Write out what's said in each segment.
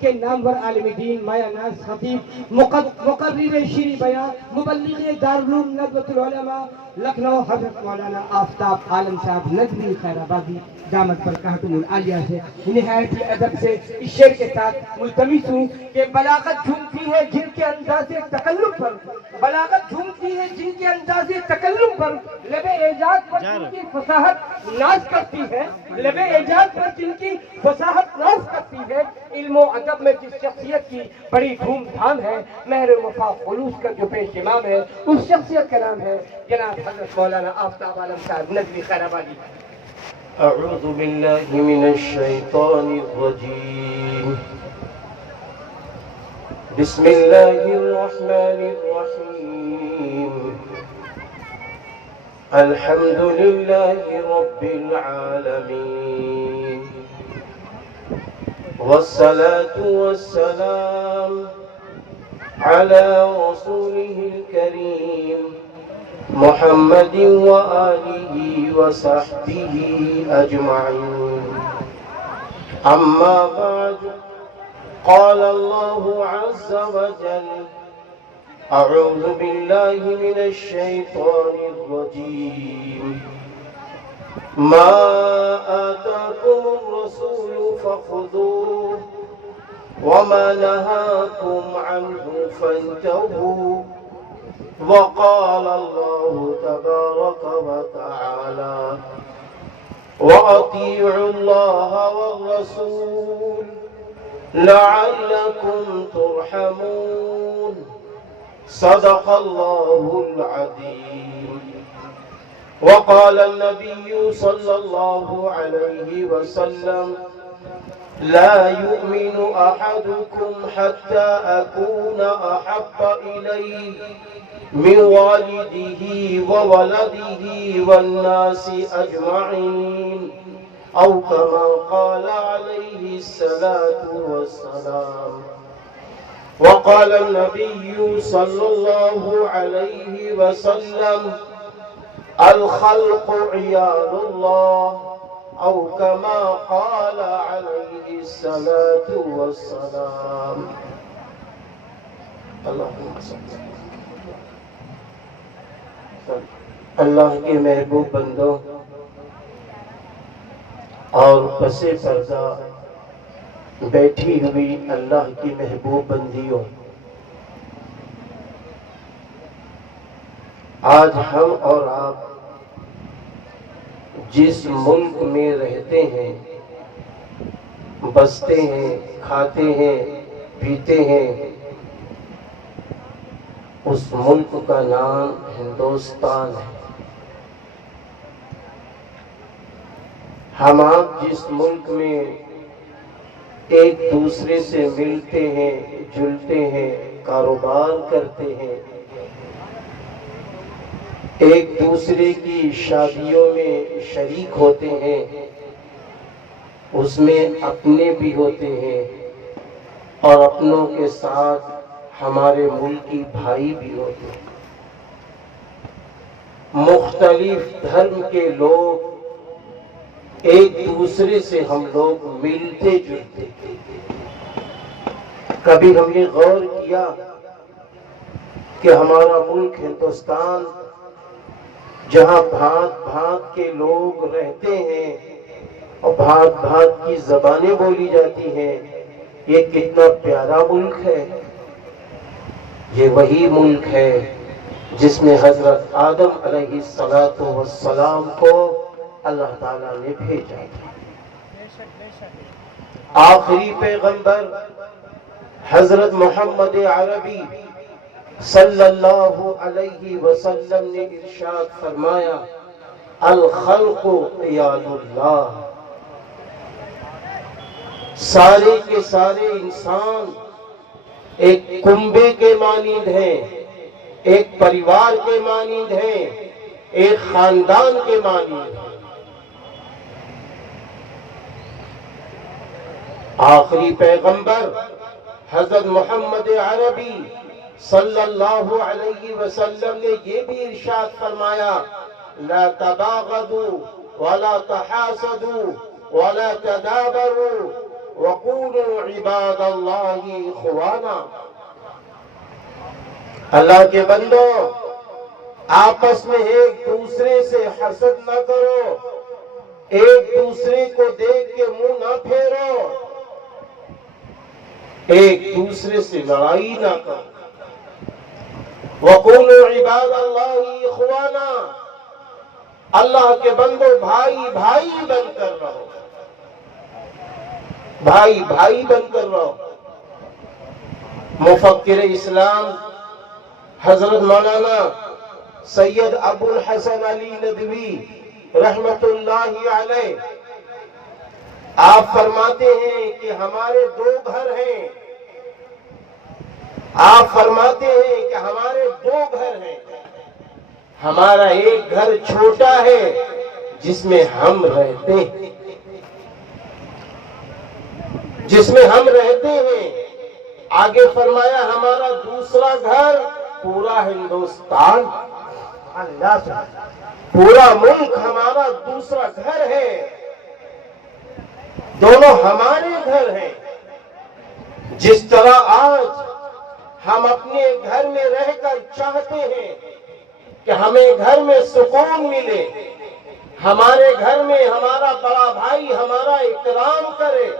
کے نامور عالم دین مایا ناز خطیب مقرر شیریں بیان مبلغ دارالعلوم ندوۃ العلماء لکھنؤ حضرت مولانا آفتاب عالم صاحب ندوی خیر آبادی دامت برکاتہم العالیہ سے نہایت ہی ادب سے اس شعر کے ساتھ ملتمس ہوں کہ بلاغت جھومتی ہے جن کے انداز تکلم پر، بلاغت جھومتی ہے جن کے انداز تکلم پر، لب اعجاز پر جن کی فصاحت ناز کرتی ہے، لب اعجاز پر جن کی فصاحت ناز کرتی ہے، علم و ادب میں جس شخصیت کی بڑی دھوم دھام ہے، مہر وفا خلوص کا جو پیش امام ہے، اس شخصیت کا نام ہے جناب حضرت مولانا آفتاب عالم صاحب ندوی خیر آبادی۔ اعوذ باللہ من الشیطان الرجیم، بسم اللہ الرحمن الرحیم، الحمد للہ رب العالمین، والصلاة والسلام على رسوله الكريم محمد وآلہ وصحبہ اجمعین، اما بعد، قال اللہ عز وجل، اعوذ باللہ من الشیطان الرجیم، ما آتاکم الرسول فخذوه وما نهاكم عنه فانتهوا، وقال الله تبارك وتعالى، وأطيعوا الله والرسول لعلكم ترحمون، صدق الله العظيم۔ وقال النبي صلى الله عليه وسلم، لا يؤمن أحدكم حتى أكون أحب إليه من والده وولده والناس أجمعين، أو كما قال عليه الصلاة والسلام۔ وقال النبي صلى الله عليه وسلم، الخلق عيال الله، أو كما قال عليه الصلاة والسلام۔ اللهم صل۔ اللہ کے محبوب بندوں اور پس پردہ بیٹھی ہوئی اللہ کی محبوب بندیوں، آج ہم اور آپ جس ملک میں رہتے ہیں، بستے ہیں، کھاتے ہیں، پیتے ہیں، اس ملک کا نام ہندوستان ہے۔ ہم آپ جس ملک میں ایک دوسرے سے ملتے ہیں، جلتے ہیں، کاروبار کرتے ہیں، ایک دوسرے کی شادیوں میں شریک ہوتے ہیں، اس میں اپنے بھی ہوتے ہیں اور اپنوں کے ساتھ ہمارے ملکی بھائی بھی ہوتے ہیں، مختلف دھرم کے لوگ، ایک دوسرے سے ہم لوگ ملتے جلتے ہیں۔ کبھی ہم نے غور کیا کہ ہمارا ملک ہندوستان، جہاں بھانت بھانت کے لوگ رہتے ہیں اور بھانت بھانت کی زبانیں بولی جاتی ہیں، یہ کتنا پیارا ملک ہے۔ یہ وہی ملک ہے جس میں حضرت آدم علیہ السلام کو اللہ تعالیٰ نے بھیجا تھا۔ آخری پیغمبر حضرت محمد عربی صلی اللہ علیہ وسلم نے ارشاد فرمایا، الخلق عیال اللہ، سارے کے سارے انسان ایک کنبے کے مانند ہیں، ایک پریوار کے مانند ہیں، ایک خاندان کے مانند ہیں۔ آخری پیغمبر حضرت محمد عربی صلی اللہ علیہ وسلم نے یہ بھی ارشاد فرمایا، لا تباغضوا ولا تحاسدوا ولا تدابروا وَقُولُوا عِبَادَ اللَّهِ إِخْوَانًا۔ اللہ کے بندو، آپس میں ایک دوسرے سے حسد نہ کرو، ایک دوسرے کو دیکھ کے منہ نہ پھیرو، ایک دوسرے سے لڑائی نہ کرو۔ وَقُولُوا عِبَادَ اللَّهِ إِخْوَانًا، اللہ کے بندو بھائی بھائی بن کر رہو، بھائی بھائی بن کر رہو۔ مفکر اسلام حضرت مولانا سید ابو الحسن علی ندوی رحمت اللہ علیہ آپ فرماتے ہیں کہ ہمارے دو گھر ہیں، آپ فرماتے ہیں کہ ہمارے دو گھر ہیں۔ ہمارا ایک گھر چھوٹا ہے جس میں ہم رہتے ہیں، جس میں ہم رہتے ہیں۔ آگے فرمایا ہمارا دوسرا گھر پورا ہندوستان، پورا ملک ہمارا دوسرا گھر ہے، دونوں ہمارے گھر ہیں۔ جس طرح آج ہم اپنے گھر میں رہ کر چاہتے ہیں کہ ہمیں گھر میں سکون ملے، ہمارے گھر میں ہمارا بڑا بھائی ہمارا اکرام کرے،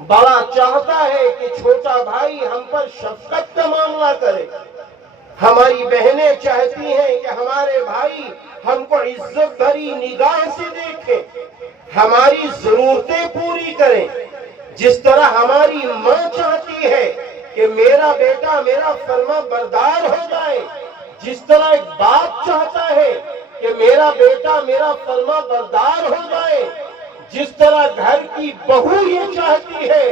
بڑا چاہتا ہے کہ چھوٹا بھائی ہم پر شفقت کا معاملہ کرے، ہماری بہنیں چاہتی ہیں کہ ہمارے بھائی ہم کو عزت بھری نگاہ سے دیکھیں، ہماری ضرورتیں پوری کریں۔ جس طرح ہماری ماں چاہتی ہے کہ میرا بیٹا میرا فرما بردار ہو جائے، جس طرح ایک باپ چاہتا ہے کہ میرا بیٹا میرا فرما بردار ہو جائے، جس طرح گھر کی بہو یہ چاہتی ہے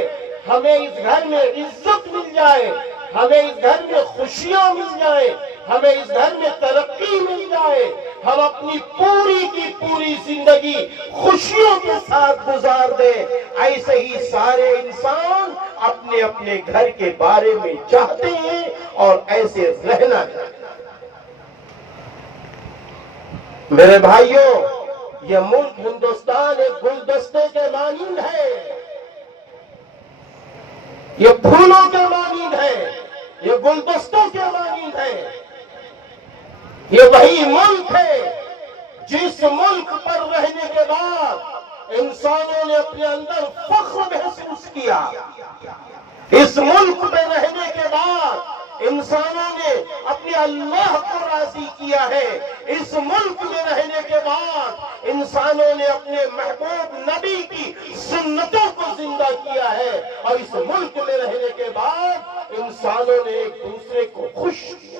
ہمیں اس گھر میں عزت مل جائے، ہمیں اس گھر میں خوشیاں مل جائیں، ہمیں اس گھر میں ترقی مل جائے، ہم اپنی پوری کی پوری زندگی خوشیوں کے ساتھ گزار دیں، ایسے ہی سارے انسان اپنے اپنے گھر کے بارے میں چاہتے ہیں اور ایسے رہنا چاہتے ہیں۔ میرے بھائیوں، یہ ملک ہندوستان ایک گلدستے کے مانند ہے، یہ پھولوں کے مانند ہے، یہ گلدستوں کے مانند ہے۔ یہ وہی ملک ہے جس ملک پر رہنے کے بعد انسانوں نے اپنے اندر فخر محسوس کیا، اس ملک میں رہنے کے بعد انسانوں نے اپنے اللہ کو راضی کیا ہے، اس ملک میں رہنے کے بعد انسانوں نے اپنے محبوب نبی کی سنتوں کو زندہ کیا ہے، اور اس ملک میں رہنے کے بعد انسانوں نے ایک دوسرے کو خوش کیا۔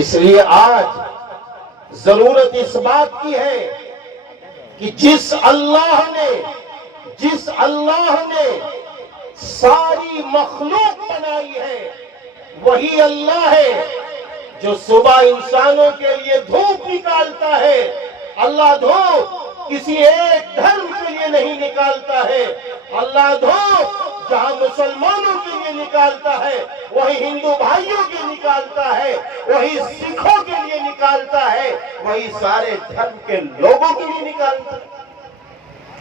اس لیے آج ضرورت اس بات کی ہے کہ جس اللہ نے ساری مخلوق بنائی ہے وہی اللہ ہے جو صبح انسانوں کے لیے دھوپ نکالتا ہے۔ اللہ دھوپ کسی ایک دھرم کے لیے نہیں نکالتا ہے، اللہ دھوپ جہاں مسلمانوں کے لیے نکالتا ہے وہی ہندو بھائیوں کے لیے نکالتا ہے، وہی سکھوں کے لیے نکالتا ہے، وہی سارے دھرم کے لوگوں کے لیے نکالتا ہے۔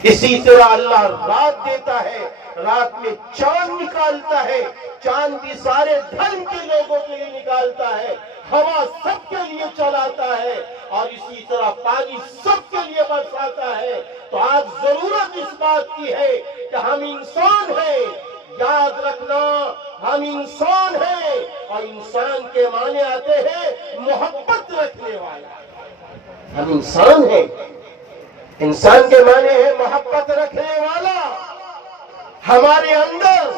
اسی طرح اللہ رات دیتا ہے، رات میں چاند نکالتا ہے، چاند بھی سارے دھرم کے لوگوں کے لیے نکالتا ہے، ہوا سب کے لیے چلاتا ہے، اور اسی طرح پانی سب کے لیے برساتا ہے۔ تو آج ضرورت اس بات کی ہے کہ ہم انسان ہیں، یاد رکھنا ہم انسان ہیں، اور انسان کے معنی آتے ہیں محبت رکھنے والا۔ ہم انسان ہیں، انسان کے معنی ہے محبت رکھنے والا۔ ہمارے اندر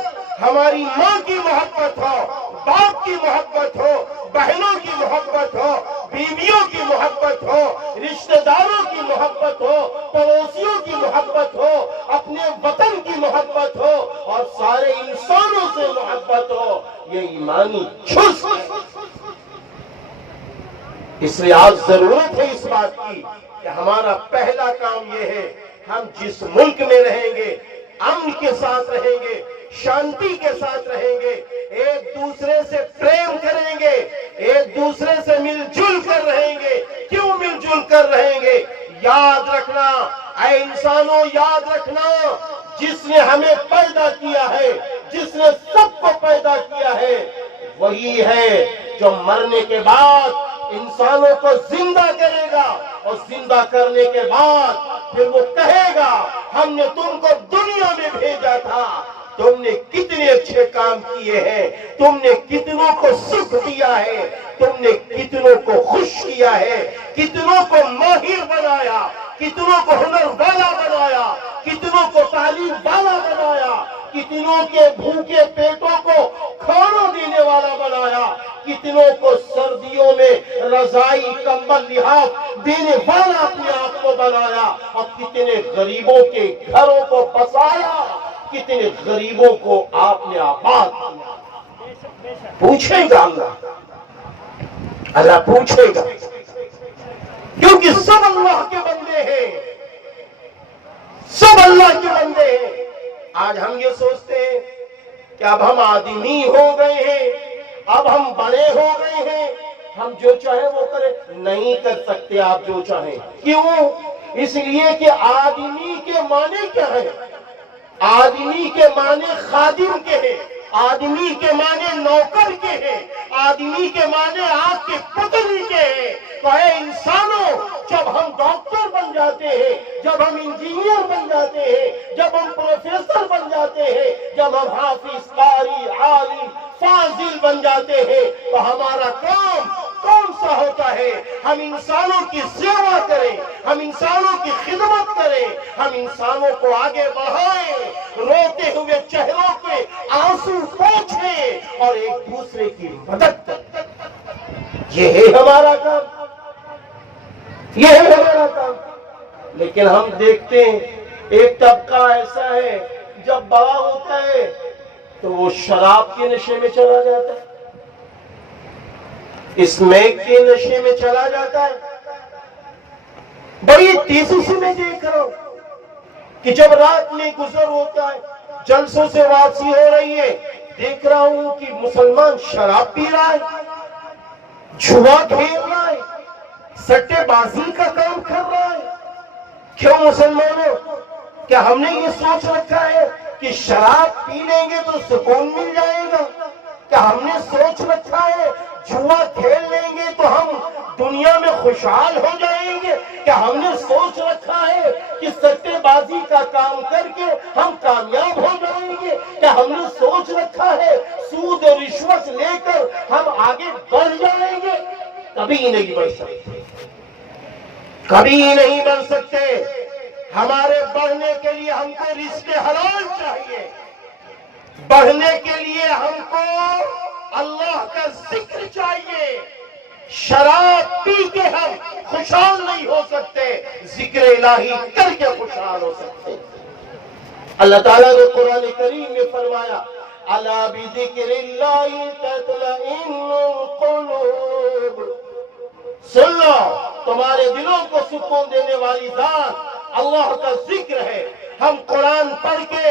ہماری ماں کی محبت ہو، باپ کی محبت ہو، بہنوں کی محبت ہو، بیویوں کی محبت ہو، رشتہ داروں کی محبت ہو، پڑوسیوں کی محبت ہو، اپنے وطن کی محبت ہو، اور سارے انسانوں سے محبت ہو، یہ ایمانی چھس ہے۔ اس لیے آج ضرورت ہے اس بات کی کہ ہمارا پہلا کام یہ ہے، ہم جس ملک میں رہیں گے امن کے ساتھ رہیں گے، شانتی کے ساتھ رہیں گے، ایک دوسرے سے پریم کریں گے، ایک دوسرے سے مل جل کر رہیں گے۔ کیوں مل جل کر رہیں گے؟ یاد رکھنا اے انسانوں یاد رکھنا، جس نے ہمیں پیدا کیا ہے، جس نے سب کو پیدا کیا ہے، وہی ہے جو مرنے کے بعد انسانوں کو زندہ کرے گا، اور زندہ کرنے کے بعد پھر وہ کہے گا ہم نے تم کو دنیا میں بھیجا تھا، تم نے کتنے اچھے کام کیے ہیں، تم نے کتنوں کو سکھ دیا ہے، تم نے کتنوں کو خوش کیا ہے، کتنوں کو ماہر بنایا، کتنوں کو ہنر والا بنایا، کتنوں کو تعلیم والا بنایا، کتنوں کے بھوکے پیٹوں کو کھانا دینے والا بنایا، کتنوں کو سردیوں میں رضائی کمبل لحاف دینے والا اپنے آپ کو بنایا، اور کتنے غریبوں کے گھروں کو بسایا، کتنے غریبوں کو آپ نے آباد کیا۔ پوچھے گا اللہ پوچھے گا، کیونکہ سب اللہ کے بندے ہیں، سب اللہ کے بندے ہیں۔ آج ہم یہ سوچتے ہیں کہ اب ہم آدمی ہو گئے ہیں، اب ہم بڑے ہو گئے ہیں، ہم جو چاہیں وہ کریں۔ نہیں کر سکتے آپ جو چاہیں۔ کیوں؟ اس لیے کہ آدمی کے معنی کیا ہے؟ آدمی کے معنی خادم کے ہیں، آدمی کے معنی نوکر کے ہیں، آدمی کے معنی آگ کے پتلی کے ہیں۔ تو اے انسانوں، جب ہم ڈاکٹر بن جاتے ہیں، جب ہم انجینئر بن جاتے ہیں، جب ہم پروفیسر بن جاتے ہیں، جب ہم حافظ، قاری، عالم، فاضل بن جاتے ہیں، تو ہمارا کام کون سا ہوتا ہے؟ ہم انسانوں کی سیوا کریں، ہم انسانوں کی خدمت کریں، ہم انسانوں کو آگے بڑھائیں، روتے ہوئے چہروں پہ آنسو پوچھیں اور ایک دوسرے کی مدد کریں۔ یہ ہے ہمارا کام، یہ ہے ہمارا کام۔ لیکن ہم دیکھتے ہیں ایک طبقہ ایسا ہے، جب بڑا ہوتا ہے تو وہ شراب کے نشے میں چلا جاتا ہے، اسمیک کے نشے میں چلا جاتا ہے۔ بڑی تیزی سے میں دیکھ رہا ہوں کہ جب رات میں گزر ہوتا ہے، جلسوں سے واپسی ہو رہی ہے، دیکھ رہا ہوں کہ مسلمان شراب پی رہا ہے، جوا کھیل رہا ہے، سٹے بازی کا کام کر رہا ہے۔ کیوں مسلمانوں؟ کیا ہم نے یہ سوچ رکھا ہے کہ شراب پی لیں گے تو سکون مل جائے گا؟ کیا ہم نے سوچ رکھا ہے جوا کھیل لیں گے تو ہم دنیا میں خوشحال ہو جائیں گے؟ کیا ہم نے سوچ رکھا ہے کہ سٹے بازی کا کام کر کے ہم کامیاب ہو جائیں گے؟ کیا ہم نے سوچ رکھا ہے سود اور رشوت لے کر ہم آگے بڑھ جائیں گے؟ کبھی نہیں بڑھ سکتے، کبھی نہیں بڑھ سکتے۔ ہمارے بڑھنے کے لیے ہم کو رزق حلال چاہیے، بڑھنے کے لیے ہم کو اللہ کا ذکر چاہیے۔ شراب پی کے ہم خوشحال نہیں ہو سکتے، ذکر الہی کر کے خوشحال ہو سکتے۔ اللہ تعالیٰ نے قرآن کریم میں فرمایا الا بذکر اللہ تطمئن القلوب، سن لو تمہارے دلوں کو سکون دینے والی ذات اللہ کا ذکر ہے۔ ہم قرآن پڑھ کے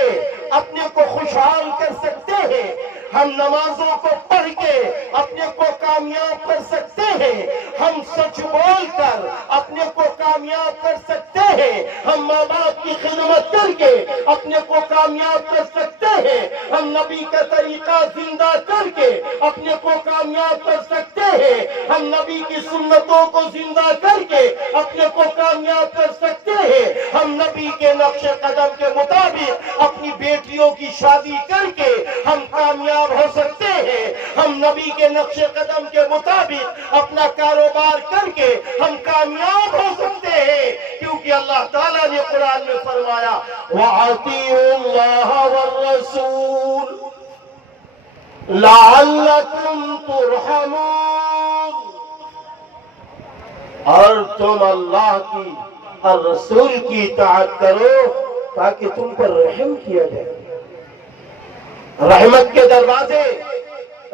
اپنے کو خوشحال کر سکتے ہیں، ہم نمازوں کو پڑھ کے اپنے کو کامیاب کر سکتے ہیں، ہم سچ بول کر اپنے کو کامیاب کر سکتے ہیں، ہم ماں باپ کی خدمت کر کے اپنے کو کامیاب کر سکتے ہیں، ہم نبی کا طریقہ زندہ کر کے اپنے کو کامیاب کر سکتے ہیں، ہم نبی کی سنتوں کو زندہ کر کے اپنے کو کامیاب کر سکتے ہیں، ہم نبی کے نقش قدم کے مطابق اپنی بیٹیوں کی شادی کر کے ہم کامیاب ہو سکتے ہیں، ہم نبی کے نقش قدم کے مطابق اپنا کاروبار کر کے ہم کامیاب ہو سکتے ہیں، کیونکہ اللہ تعالیٰ نے قرآن میں فرمایا وَأَطِيعُوا اللَّهَ وَالرَّسُولَ لَعَلَّكُمْ تُرْحَمُونَ، اور تم اللہ کی اور رسول کی اطاعت کرو تاکہ تم پر رحم کیا جائے۔ رحمت کے دروازے،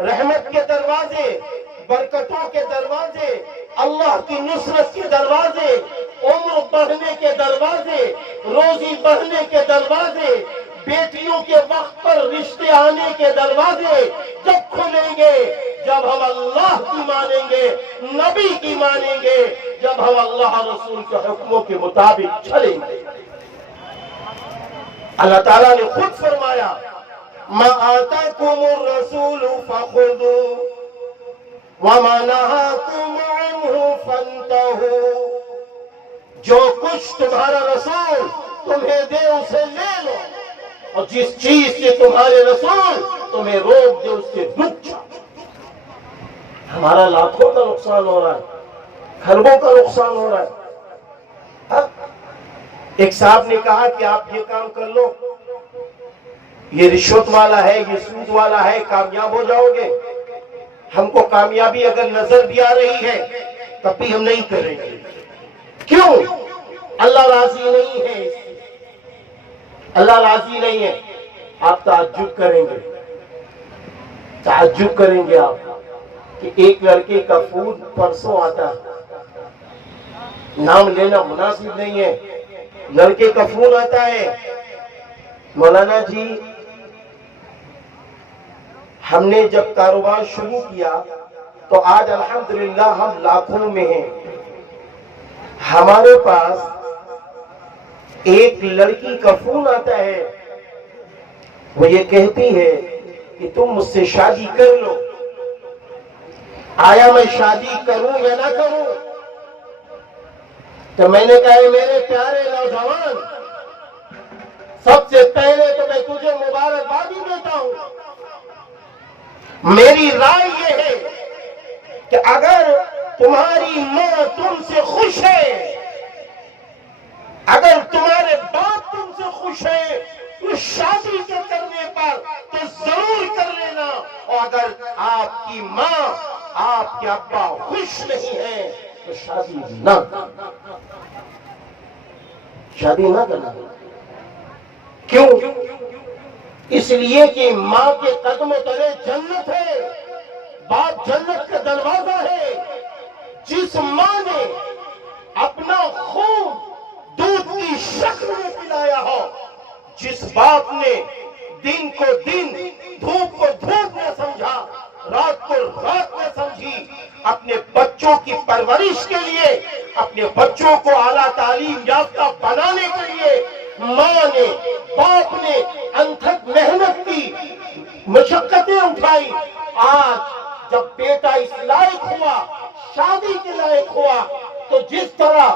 رحمت کے دروازے، برکتوں کے دروازے، اللہ کی نصرت کے دروازے، عمر بڑھنے کے دروازے، روزی بڑھنے کے دروازے، بیٹیوں کے وقت پر رشتے آنے کے دروازے جب کھلیں گے جب ہم اللہ کی مانیں گے، نبی کی مانیں گے، جب ہم اللہ رسول کے حکموں کے مطابق چلیں گے۔ اللہ تعالیٰ نے خود فرمایا ما آتاکم الرسول فخذوا وما نہاکم عنہ فانتہوا، جو کچھ تمہارا رسول تمہیں دے اسے لے لو، اور جس چیز سے تمہارے رسول تمہیں روک دے اس سے رک جاؤ۔ ہمارا لاکھوں کا نقصان ہو رہا ہے، کھربوں کا نقصان ہو رہا ہے۔ ایک صاحب نے کہا کہ آپ یہ کام کر لو، یہ رشوت والا ہے، یہ سود والا ہے، کامیاب ہو جاؤ گے۔ ہم کو کامیابی اگر نظر بھی آ رہی ہے تب بھی ہم نہیں کریں گے۔ کیوں؟ اللہ راضی نہیں ہے، اللہ راضی نہیں ہے۔ آپ تعجب کریں گے، تعجب کریں گے آپ کہ ایک لڑکے کا فون پرسوں آتا ہے، نام لینا مناسب نہیں ہے، لڑکے کا فون آتا ہے، مولانا جی ہم نے جب کاروبار شروع کیا تو آج الحمدللہ ہم لاکھوں میں ہیں، ہمارے پاس ایک لڑکی کا فون آتا ہے، وہ یہ کہتی ہے کہ تم مجھ سے شادی کر لو۔ آیا میں شادی کروں یا نہ کروں؟ تو میں نے کہا میرے پیارے نوجوان، سب سے پہلے تو میں تجھے مبارکبادی دیتا ہوں۔ میری رائے یہ ہے کہ اگر تمہاری ماں تم سے خوش ہے، اگر تمہارے باپ تم سے خوش ہے اس شادی کے کرنے پر تو ضرور کر لینا، اور اگر آپ کی ماں آپ کے ابا خوش نہیں ہے تو شادی نہ کرنا۔ کیوں؟ اس لیے کہ ماں کے قدموں تلے جنت ہے، باپ جنت کا دروازہ ہے۔ جس ماں نے اپنا خون دودھ کی شکل میں پلایا ہو، جس باپ نے دن کو دن، دھوپ کو دھوپ نہ سمجھا، رات کو رات نہ سمجھی، اپنے بچوں کی پرورش کے لیے، اپنے بچوں کو اعلیٰ تعلیم یافتہ بنانے کے لیے ماں نے، باپ نے انتھک محنت کی، مشقتیں اٹھائی، آج جب بیٹا اس لائق ہوا، شادی کے لائق ہوا، تو جس طرح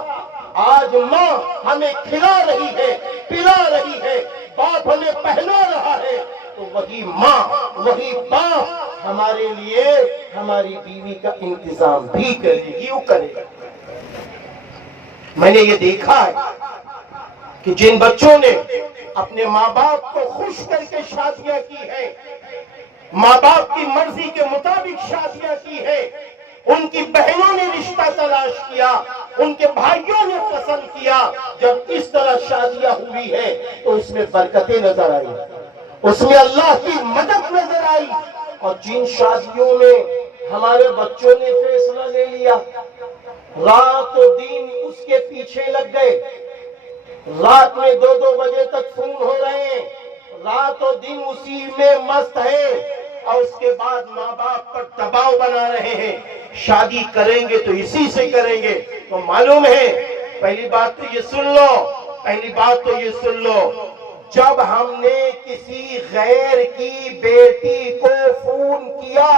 آج ماں ہمیں کھلا رہی ہے، پلا رہی ہے، باپ ہمیں پہنا رہا ہے، تو وہی ماں، وہی باپ ہمارے لیے ہماری بیوی کا انتظام بھی کرے گی، کرے گا۔ میں نے یہ دیکھا ہے کہ جن بچوں نے اپنے ماں باپ کو خوش کر کے شادیاں کی ہیں، ماں باپ کی مرضی کے مطابق شادیاں کی ہیں، ان کی بہنوں نے رشتہ تلاش کیا، ان کے بھائیوں نے پسند کیا، جب اس طرح شادیاں ہوئی ہیں تو اس میں برکتیں نظر آئی، اس میں اللہ کی مدد نظر آئی۔ اور جن شادیوں میں ہمارے بچوں نے فیصلہ لے لیا، رات و دن اس کے پیچھے لگ گئے، رات میں 2-2 بجے تک فون ہو رہے ہیں، رات و دن اسی میں مست ہے، اور اس کے بعد ماں باپ پر دباؤ بنا رہے ہیں، شادی کریں گے تو اسی سے کریں گے۔ تو معلوم ہے، پہلی بات تو یہ سن لو، جب ہم نے کسی غیر کی بیٹی کو فون کیا،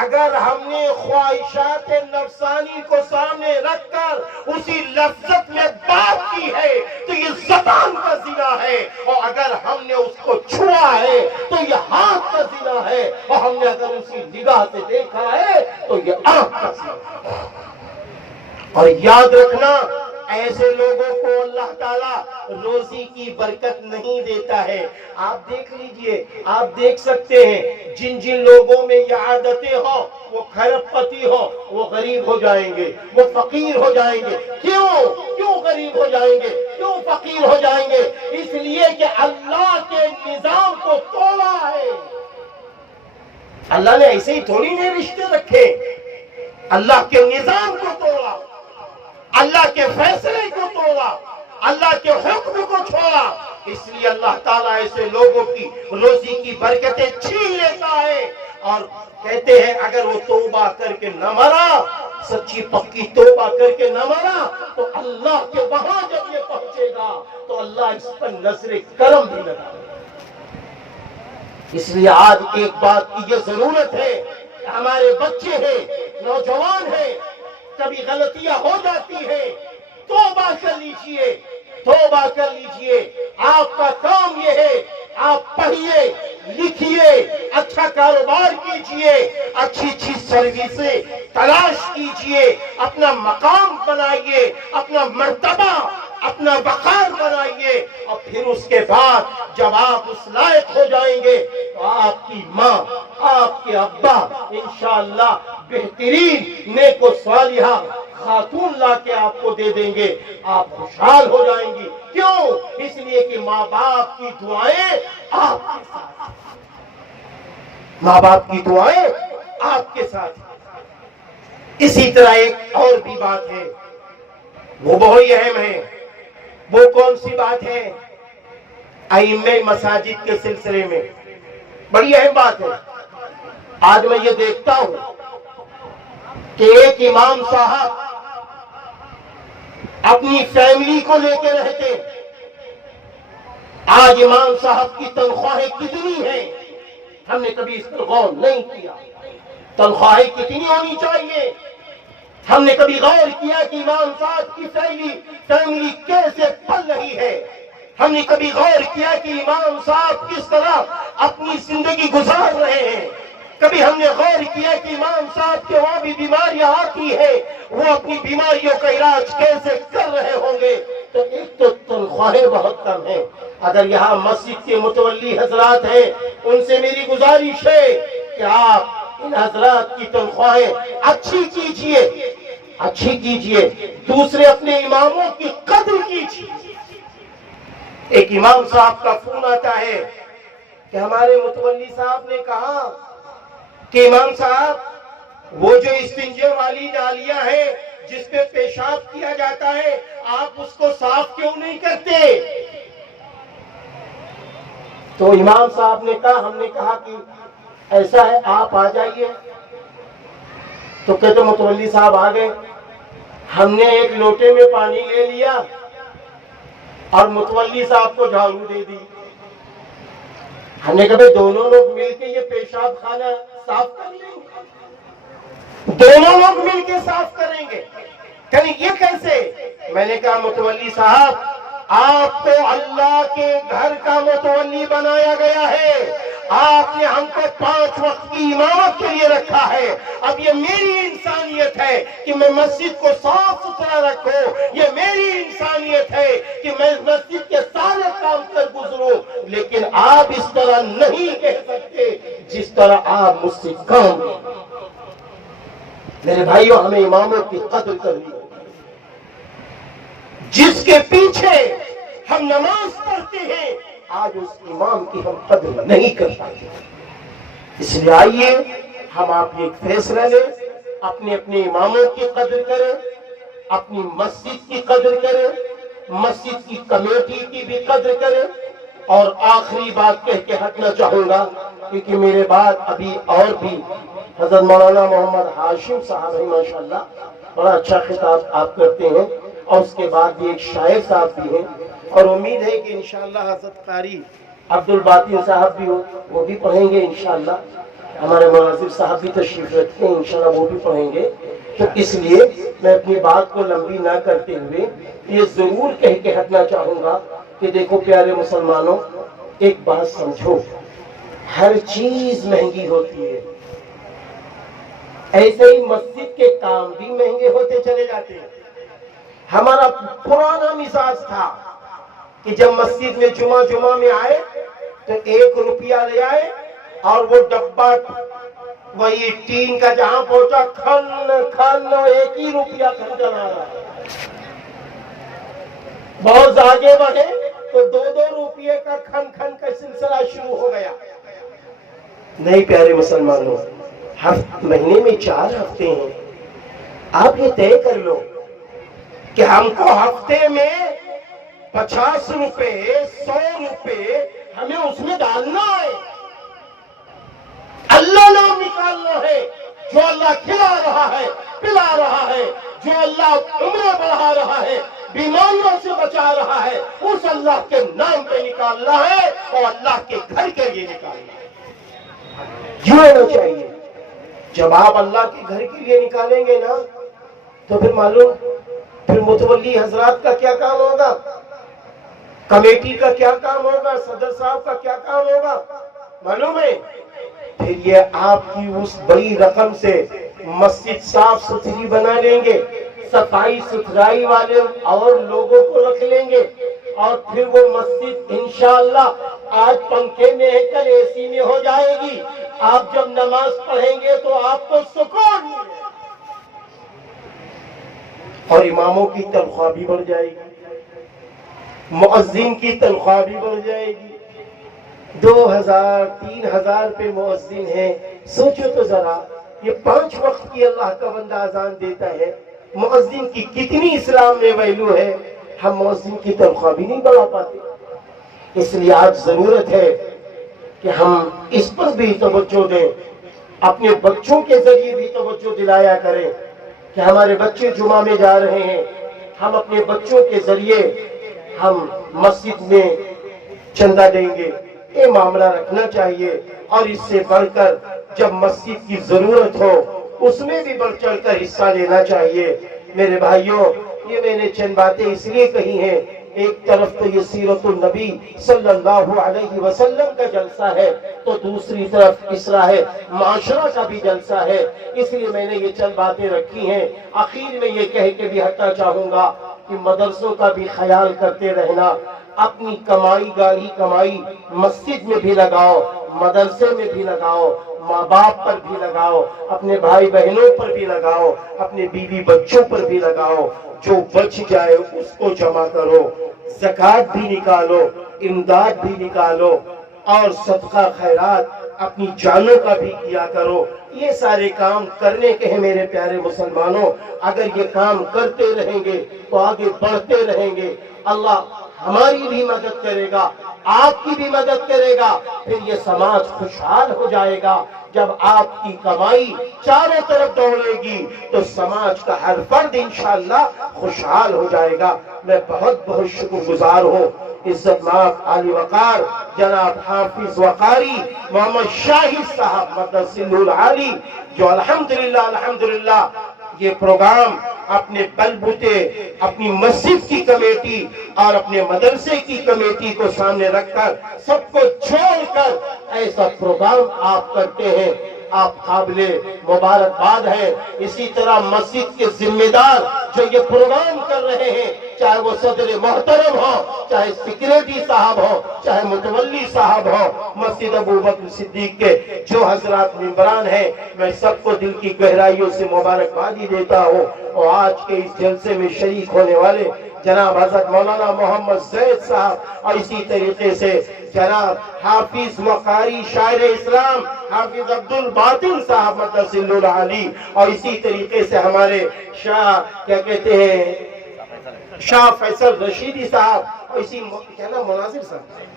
اگر ہم نے خواہشات نفسانی کو سامنے رکھ کر اسی لذت میں بات کی ہے تو یہ زبان کا زنا ہے، اور اگر ہم نے اس کو چھوا ہے تو یہ ہاتھ کا زنا ہے، اور ہم نے اگر اسی نگاہ سے دیکھا ہے تو یہ آنکھ کا زنا ہے۔ اور یاد رکھنا، ایسے لوگوں کو اللہ تعالیٰ روزی کی برکت نہیں دیتا ہے۔ آپ دیکھ لیجئے، آپ دیکھ سکتے ہیں جن لوگوں میں یہ عادتیں ہوں، وہ کھرب پتی ہوں، وہ غریب ہو جائیں گے، وہ فقیر ہو جائیں گے۔ کیوں غریب ہو جائیں گے، کیوں فقیر ہو جائیں گے؟ اس لیے کہ اللہ کے نظام کو توڑا ہے۔ اللہ نے ایسے ہی تھوڑی نہیں رشتے رکھے، اللہ کے نظام کو توڑا، اللہ کے فیصلے کو توڑا، اللہ کے حکم کو چھوڑا۔ اس لیے اللہ تعالیٰ ایسے لوگوں کی روزی کی برکتیں چھین لیتا ہے، اور کہتے ہیں اگر وہ توبہ کر کے نہ مرا سچی پکی توبہ کر کے نہ مرا تو اللہ کے وہاں جب یہ پہنچے گا تو اللہ اس پر نظر کرم بھی لگا۔ اس لیے آج ایک بات کی یہ ضرورت ہے کہ ہمارے بچے ہیں، نوجوان ہیں، کبھی غلطیاں ہو جاتی ہیں، توبہ کر لیجئے، توبہ کر لیجئے۔ آپ کا کام یہ ہے، آپ پڑھیے، لکھیے، اچھا کاروبار کیجئے، اچھی اچھی سروسیں تلاش کیجئے، اپنا مقام بنائیے، اپنا مرتبہ، اپنا وقار بنائیے، اور پھر اس کے بعد جب آپ اس لائق ہو جائیں گے تو آپ کی ماں، آپ کے ابا انشاءاللہ بہترین نیک و صالحہ خاتون لا کے آپ کو دے دیں گے، آپ خوشحال ہو جائیں گی۔ کیوں؟ اس لیے کہ ماں باپ کی دعائیں آپ کے ساتھ، ماں باپ کی دعائیں آپ کے ساتھ۔ اسی طرح ایک اور بھی بات ہے، وہ بہت اہم ہے۔ وہ کون سی بات ہے؟ ائمہ مساجد کے سلسلے میں بڑی اہم بات ہے۔ آج میں یہ دیکھتا ہوں کہ ایک امام صاحب اپنی فیملی کو لے کے رہتے۔ آج امام صاحب کی تنخواہیں کتنی ہیں ہم نے کبھی اس پر غور نہیں کیا۔ تنخواہیں کتنی ہونی چاہیے؟ ہم نے کبھی غور کیا کہ امام صاحب کی فیملی کیسے پل رہی ہے؟ ہم نے کبھی غور کیا کہ امام صاحب کس طرح اپنی زندگی گزار رہے ہیں؟ کبھی ہم نے غور کیا کہ امام صاحب کے وہاں بھی بیماریاں آتی ہیں، وہ اپنی بیماریوں کا علاج کیسے کر رہے ہوں گے؟ تو ایک تو تنخواہیں بہت کم ہیں۔ اگر یہاں مسجد کے متولی حضرات ہیں، ان سے میری گزارش ہے کہ آپ ان حضرات کی تنخواہیں اچھی کیجئے، اچھی کیجئے۔ دوسرے اپنے اماموں کی قدر کیجئے۔ ایک امام صاحب کا فون آتا ہے کہ ہمارے متولی صاحب نے کہا کہ امام صاحب وہ جو استنجے والی نالیاں ہیں جس پہ پیشاب کیا جاتا ہے، آپ اس کو صاف کیوں نہیں کرتے؟ تو امام صاحب نے کہا، ہم نے کہا کہ ایسا ہے آپ آ جائیے۔ تو کہتے متولی صاحب آ گئے، ہم نے ایک لوٹے میں پانی لے لیا اور متولی صاحب کو جھاڑو دے دی۔ ہم نے کہا دونوں لوگ مل کے یہ پیشاب خانہ صاف کر لیں گے، دونوں لوگ مل کے صاف کریں گے، کہیں یہ کیسے؟ میں نے کہا متولی صاحب، آپ کو اللہ کے گھر کا متولی بنایا گیا ہے، آپ نے ہم کو 5 وقت کی امامت کے لیے رکھا ہے۔ اب یہ میری انسانیت ہے کہ میں مسجد کو صاف ستھرا رکھوں، یہ میری انسانیت ہے کہ میں مسجد کے سارے کام کر گزروں، لیکن آپ اس طرح نہیں کہہ سکتے جس طرح آپ مجھ سے کام کریں۔ میرے بھائیوں، ہمیں اماموں کی قدر کرنی ہے۔ جس کے پیچھے ہم نماز پڑھتے ہیں، آج اس امام کی ہم قدر نہیں کر پاتے۔ اس لیے آئیے ہم آپ ایک فیصلہ لیں، اپنے اپنے اماموں کی قدر کریں، اپنی مسجد کی قدر کریں، مسجد کی کمیٹی کی بھی قدر کریں۔ اور آخری بات کہہ کے ہٹنا چاہوں گا، کیونکہ میرے بعد ابھی اور بھی حضرت مولانا محمد ہاشم صاحب ہیں، ماشاءاللہ بڑا اچھا خطاب آپ کرتے ہیں، اور اس کے بعد بھی ایک شاعر صاحب بھی ہیں، اور امید ہے کہ انشاءاللہ حضرت قاری عبد الباطن صاحب بھی وہ بھی پڑھیں گے انشاءاللہ۔ ہمارے مناظر صاحب بھی تشریف رکھتے ہیں، انشاءاللہ وہ بھی پڑھیں گے۔ تو اس لیے میں اپنی بات کو لمبی نہ کرتے ہوئے یہ ضرور کہہ کے ہٹنا چاہوں گا کہ دیکھو پیارے مسلمانوں، ایک بات سمجھو، ہر چیز مہنگی ہوتی ہے، ایسے ہی مسجد کے کام بھی مہنگے ہوتے چلے جاتے ہیں۔ ہمارا پرانا مزاج تھا کہ جب مسجد میں جمعہ میں آئے تو 1 روپیہ لے آئے، اور وہ ڈبہ وہی ٹین کا جہاں پہنچا کھن 1 ہی روپیہ خرچہ آ رہا ہے۔ بہت آگے بڑھے تو 2 روپیے کا کھن کا سلسلہ شروع ہو گیا۔ نہیں پیارے مسلمانوں، مہینے میں 4 ہفتے ہیں، آپ یہ طے کر لو کہ ہم کو ہفتے میں 50 روپے 100 روپے ہمیں اس میں ڈالنا ہے، اللہ نام نکالنا ہے۔ جو اللہ کھلا رہا ہے پھر دلا رہا ہے، جو اللہ عمر بڑھا رہا ہے، بیماریوں سے بچا رہا ہے، اس اللہ کے نام پہ نکالنا ہے اور اللہ کے گھر کے لیے نکالنا ہے۔ یہ ہونا چاہیے۔ جب آپ اللہ کے گھر کے لیے نکالیں گے نا تو پھر معلوم، پھر متولی حضرات کا کیا کام ہوگا، کمیٹی کا کیا کام ہوگا، صدر صاحب کا کیا کام ہوگا معلوم ہے؟ پھر یہ آپ کی اس بڑی رقم سے مسجد صاف ستھری بنا لیں گے، صفائی ستھرائی والے اور لوگوں کو رکھ لیں گے، اور پھر وہ مسجد انشاءاللہ آج پنکھے میں ہے کل اے سی میں ہو جائے گی۔ آپ جب نماز پڑھیں گے تو آپ کو سکون ملے گا، اور اماموں کی تنخواہ بھی بڑھ جائے گی، مؤذن کی تنخواہ بھی بڑھ جائے گی۔ 2000 3000 پہ مؤذن ہے، سوچو تو ذرا، یہ 5 وقت کی اللہ کا بندہ اذان دیتا ہے، مؤذن کی کتنی اسلام میں ویلو ہے، ہم مؤذن کی تنخواہ بھی نہیں بڑھا پاتے۔ اس لیے آج ضرورت ہے کہ ہم اس پر بھی توجہ دیں، اپنے بچوں کے ذریعے بھی توجہ دلایا کریں کہ ہمارے بچے جمعہ میں جا رہے ہیں، ہم اپنے بچوں کے ذریعے ہم مسجد میں چندہ دیں گے، یہ معاملہ رکھنا چاہیے۔ اور اس سے بڑھ کر جب مسجد کی ضرورت ہو اس میں بھی بڑھ چڑھ کر حصہ لینا چاہیے۔ میرے بھائیوں، یہ میں نے چند باتیں اس لیے کہی ہیں، ایک طرف تو یہ سیرت النبی صلی اللہ علیہ وسلم کا جلسہ ہے، تو دوسری طرف اصلاح معاشرہ کا بھی جلسہ ہے، اس لیے میں نے یہ چند باتیں رکھی ہیں۔ آخر میں یہ کہہ کے بھی ہٹنا چاہوں گا کہ مدرسوں کا بھی خیال کرتے رہنا، اپنی کمائی گاڑی کمائی مسجد میں بھی لگاؤ، مدرسے میں بھی لگاؤ، ماں باپ پر بھی لگاؤ، اپنے بھائی بہنوں پر بھی لگاؤ، اپنے بیوی بچوں پر بھی لگاؤ، جو بچ جائے اس کو جمع کرو، زکوٰۃ بھی نکالو، امداد بھی نکالو، اور صدقہ خیرات اپنی جانوں کا بھی کیا کرو۔ یہ سارے کام کرنے کے ہیں میرے پیارے مسلمانوں۔ اگر یہ کام کرتے رہیں گے تو آگے بڑھتے رہیں گے، اللہ ہماری بھی مدد کرے گا، آپ کی بھی مدد کرے گا، پھر یہ سماج خوشحال ہو جائے گا۔ جب آپ کی کمائی چاروں طرف دوڑے گی تو سماج کا ہر فرد انشاءاللہ خوشحال ہو جائے گا۔ میں بہت بہت شکر گزار ہوں عزت مآب عالی وقار جناب حافظ وقاری محمد شاہد صاحب مدثر العالی، جو الحمدللہ یہ پروگرام اپنے بلبوتے اپنی مسجد کی کمیٹی اور اپنے مدرسے کی کمیٹی کو سامنے رکھ کر سب کو چھوڑ کر ایسا پروگرام آپ کرتے ہیں، آپ قابل مبارکباد ہیں۔ اسی طرح مسجد کے ذمہ دار جو یہ پروگرام کر رہے ہیں، چاہے وہ صدر محترم ہو، چاہے سیکریٹری صاحب ہو، چاہے متولی صاحب ہو، مسجد ابو بکر صدیق کے جو حضرات ممبران ہیں، میں سب کو دل کی گہرائیوں سے مبارکبادی دیتا ہوں۔ اور آج کے اس جلسے میں شریک ہونے والے جناب حضرت مولانا محمد زید صاحب، اور اسی طریقے سے جناب حافظ وقاری شاعر اسلام حافظ عبد الباطن صاحب مدثر العالی، اور اسی طریقے سے ہمارے شاہ کیا کہتے ہیں شاہ فیصل رشیدی صاحب، اور اسی کیا نام مناظر صاحب،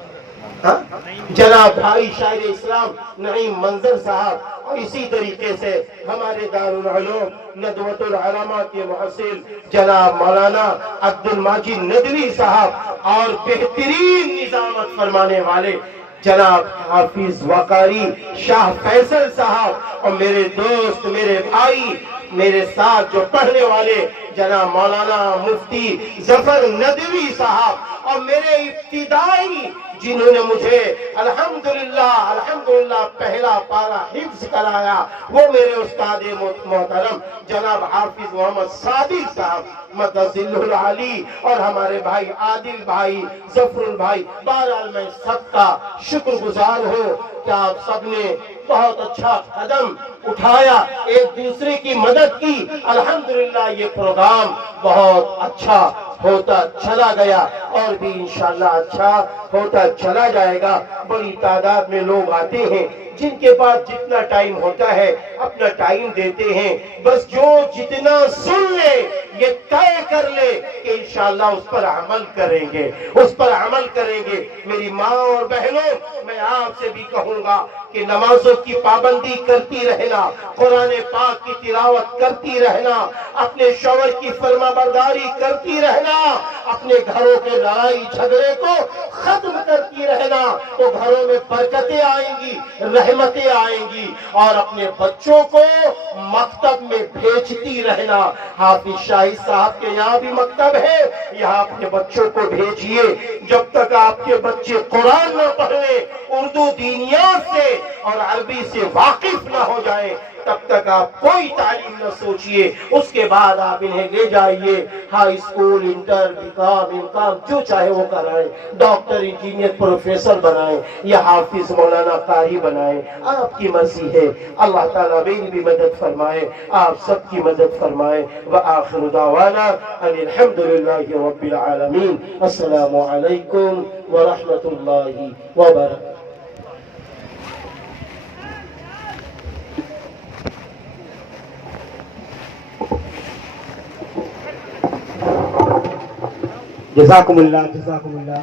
جناب بھائی شاعر اسلام نعیم منظر صاحب، اور اسی طریقے سے ہمارے دارالعلوم ندوۃ العلماء کے محصل جناب مولانا عبد الماجد ندوی صاحب، اور بہترین نظامت فرمانے والے جناب حافظ وقاری شاہ فیصل صاحب، اور میرے دوست میرے بھائی میرے ساتھ جو پڑھنے والے جناب مولانا مفتی ظفر ندوی صاحب، اور میرے ابتدائی جنہوں نے مجھے الحمدللہ پہلا پارا حفظ کرایا، وہ میرے استاد محترم جناب حافظ محمد صادق صاحب مدثر العالی، اور ہمارے بھائی عادل بھائی ظفر بھائی۔ بہرحال میں سب کا شکر گزار ہوں کہ آپ سب نے بہت اچھا قدم اٹھایا، ایک دوسرے کی مدد کی، الحمدللہ یہ پروگرام بہت اچھا ہوتا چلا گیا، اور بھی انشاءاللہ اچھا ہوتا چلا جائے گا۔ بڑی تعداد میں لوگ آتے ہیں، جن کے پاس جتنا ٹائم ہوتا ہے اپنا ٹائم دیتے ہیں، بس جو جتنا سن لے یہ طے کر لے کہ انشاءاللہ اس پر عمل کریں گے، اس پر عمل کریں گے۔ میری ماں اور بہنوں، میں آپ سے بھی کہوں گا کہ نمازوں کی پابندی کرتی رہنا، قرآن پاک کی تلاوت کرتی رہنا، اپنے شوہر کی فرما برداری کرتی رہنا، اپنے گھروں کے لڑائی جھگڑے کو ختم کرتی رہنا، تو گھروں میں برکتیں آئیں گی، رحمتیں آئیں گی، اور اپنے بچوں کو مکتب میں بھیجتی رہنا۔ حافظ شاہد صاحب کے یہاں بھی مکتب ہے، یہاں اپنے بچوں کو بھیجیے۔ جب تک آپ کے بچے قرآن نہ پڑھ لیں، اردو دینیات سے اور عربی سے واقف نہ ہو جائیں، تب تک آپ کوئی تعلیم نہ سوچئے۔ اس کے بعد آپ انہیں لے جائیے ہائی اسکول، انٹر، بیکام، ایم.کام، جو چاہے وہ کرائیں، ڈاکٹر، انجینئر، پروفیسر بنائیں یا حافظ، مولانا، قاری بنائیں، آپ کی مرضی ہے۔ اللہ تعالیٰ میری بھی مدد فرمائے، آپ سب کی مدد فرمائے۔ وآخر دعوانا ان الحمدللہ رب العالمین۔ السلام علیکم ورحمۃ اللہ وبرکاتہ۔ جزاکم اللہ، جزاکم اللہ۔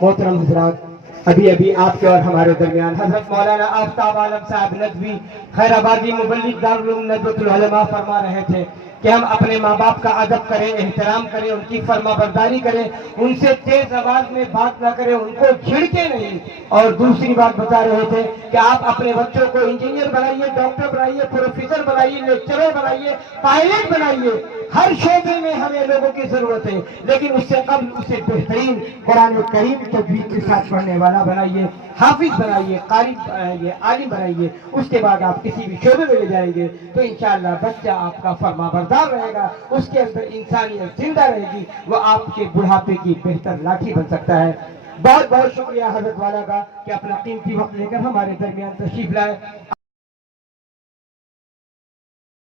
محترم حضرات، ابھی آپ کے اور ہمارے درمیان حضرت مولانا آفتاب عالم صاحب ندوی خیر آبادی مبلغ دارالعلوم ندوۃ العلماء فرما رہے تھے کہ ہم اپنے ماں باپ کا ادب کریں، احترام کریں، ان کی فرما برداری کریں، ان سے تیز آواز میں بات نہ کریں، ان کو جھڑکے نہیں۔ اور دوسری بات بتا رہے تھے کہ آپ اپنے بچوں کو انجینئر بنائیے، ڈاکٹر بنائیے، پروفیسر بنائیے، لیکچرر بنائیے، پائلٹ بنائیے۔ ہر شعبے میں ہمیں لوگوں کی ضرورت ہے، لیکن اس سے قبل اسے بہترین قرآن کریم تجوید کے ساتھ پڑھنے والا بنائیے، حافظ بنائیے، قاری بنائیے، عالم بنائیے۔ اس کے بعد آپ کسی بھی شعبے میں لے جائیں گے تو انشاءاللہ بچہ آپ کا فرما بردار رہے گا، اس کے اندر انسانیت زندہ رہے گی، وہ آپ کے بڑھاپے کی بہتر لاٹھی بن سکتا ہے۔ بہت بہت شکریہ حضرت والا کا کہ اپنا قیمتی وقت لے کر ہمارے درمیان تشریف لائے۔